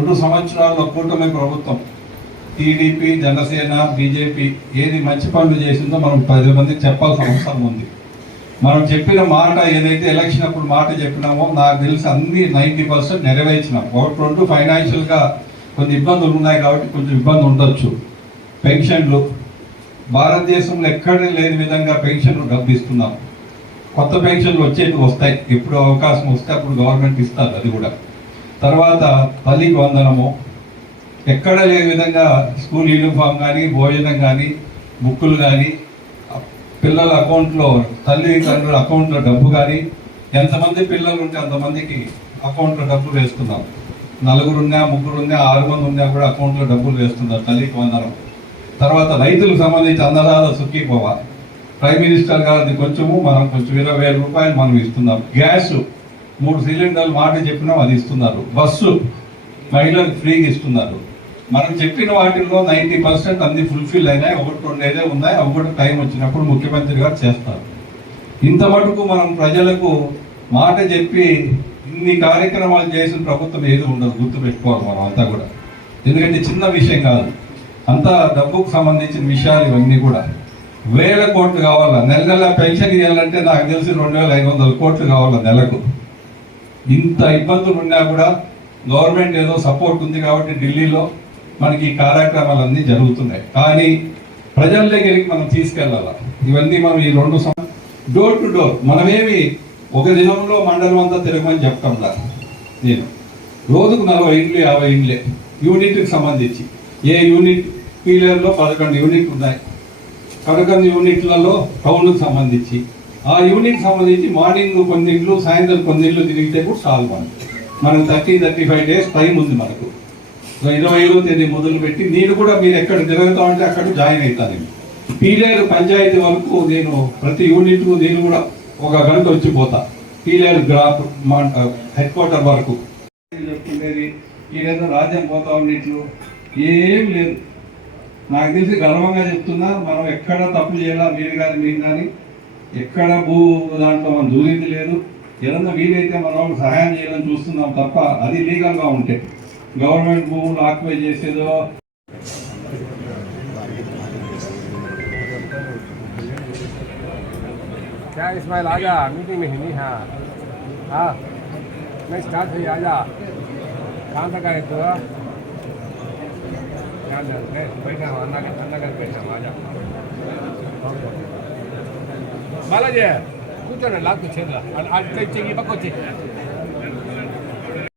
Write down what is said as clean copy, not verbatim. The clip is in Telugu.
2 సంవత్సరాల్లో కూటమి ప్రభుత్వం టీడీపీ, జనసేన, బీజేపీ ఏది మంచి పనులు చేసిందో మనం 10 మందికి చెప్పాల్సిన అవసరం ఉంది. మనం చెప్పిన మాట ఏదైతే ఎలక్షన్ అప్పుడు మాట చెప్పినామో నాకు తెలిసి అన్ని 90% నెరవేర్చినాం. 1-2 ఫైనాన్షియల్గా కొన్ని ఇబ్బందులు ఉన్నాయి కాబట్టి కొంచెం ఇబ్బంది ఉండొచ్చు. పెన్షన్లు భారతదేశంలో ఎక్కడ లేని విధంగా పెన్షన్లు డబ్బు ఇస్తున్నాం. కొత్త పెన్షన్లు వస్తాయి, ఎప్పుడు అవకాశం వస్తే అప్పుడు గవర్నమెంట్ ఇస్తారు. అది కూడా తర్వాత తల్లికి వందనము, ఎక్కడ లేని విధంగా స్కూల్ యూనిఫామ్ కానీ, భోజనం కానీ, బుక్కులు కానీ, పిల్లల అకౌంట్లో, తల్లిదండ్రుల అకౌంట్లో డబ్బు కానీ, ఎంతమంది పిల్లలు ఉంటే అంతమందికి అకౌంట్లో డబ్బులు వేస్తున్నాం. 4 ఉన్నా, 3 ఉన్నా, 6 మంది ఉన్నా కూడా అకౌంట్లో డబ్బులు వేస్తున్నారు తల్లికి వందనం. తర్వాత రైతులకు సంబంధించి అన్నదాత సుఖీభవ, ప్రైమ్ మినిస్టర్ గారిది కొంచెము, మనం కొంచెం 20,000 రూపాయలు మనం ఇస్తున్నాం. గ్యాస్ 3 సిలిండర్లు మాట చెప్పినాం, అది ఇస్తున్నారు. బస్సు మహిళలకు ఫ్రీగా ఇస్తున్నారు. మనం చెప్పిన వాటిల్లో 90% అన్ని ఫుల్ఫిల్ అయినాయి. 1-2 ఏదే ఉన్నాయి, అవి కూడా టైం వచ్చినప్పుడు ముఖ్యమంత్రి గారు చేస్తారు. ఇంత మటుకు మనం ప్రజలకు మాట చెప్పి ఇన్ని కార్యక్రమాలు చేసిన ప్రభుత్వం ఏది ఉండదు, గుర్తుపెట్టుకోవాలి మనం అంతా కూడా. ఎందుకంటే చిన్న విషయం కాదు, అంతా డబ్బుకు సంబంధించిన విషయాలు ఇవన్నీ కూడా. 1000 కోట్లు కావాలా, నెల పెన్షన్ ఇవ్వాలంటే నాకు తెలిసి 2,500 కోట్లు కావాలా నెలకు. ఇంత ఇబ్బందులు ఉన్నా కూడా గవర్నమెంట్ ఏదో సపోర్ట్ ఉంది కాబట్టి ఢిల్లీలో మనకి ఈ కార్యక్రమాలన్నీ జరుగుతున్నాయి. కానీ ప్రజల దగ్గరికి మనం తీసుకెళ్ళాలా. ఇవన్నీ మనం ఈ 2 డోర్ టు డోర్, మనమేమి ఒక దినంలో మండలం అంతా తిరగమని చెప్తాంలా. నేను రోజుకు 40 ఇండ్లు 50 ఇండ్లే యూనిట్కి సంబంధించి. ఏ యూనిట్ పీలర్లో 11 యూనిట్లు ఉన్నాయి. 11 యూనిట్లలో టౌన్కు సంబంధించి, ఆ యూనిట్కి సంబంధించి మార్నింగ్ కొన్ని ఇండ్లు, సాయంత్రం కొన్ని ఇండ్లు తిరిగితే కూడా చాలు. మనకు 30-35 డేస్ టైం ఉంది మనకు. 25వ తేదీ మొదలుపెట్టి నేను కూడా మీరు ఎక్కడ తిరుగుతామంటే అక్కడ జాయిన్ అవుతాను. పీలేరు పంచాయతీ వరకు నేను ప్రతి యూనిట్కు నేను కూడా 1 గంట వచ్చిపోతా. పీలేరు హెడ్ క్వార్టర్ వరకు చెప్పుకునేది ఈయన రాజ్యం పోతా ఉన్నట్లు ఏం లేదు. నాకు తెలిసి గర్వంగా చెప్తున్నా, మనం ఎక్కడ తప్పు చేయాలా, మీరు కానీ ఎక్కడ దాంట్లో మనం దూరింది లేదు. ఏదన్నా వీలైతే మనం సహాయం చేయాలని చూస్తున్నాం తప్ప అది లీగల్గా ఉంటే గవర్నమెంట్ భూములు ఆక్యుపై చేసేదో. क्या इस्माइल आजा, मीटिंग में ही नहीं। हाँ हाँ मैं स्टार्ट हुई, आजा। कहाँ तक आए तो बैठा हूँ, अन्ना कर बैठा हूँ, आजा। बालाजी కూర్చోండి, లాక్కు చేతుల అది తెచ్చి పక్క వచ్చి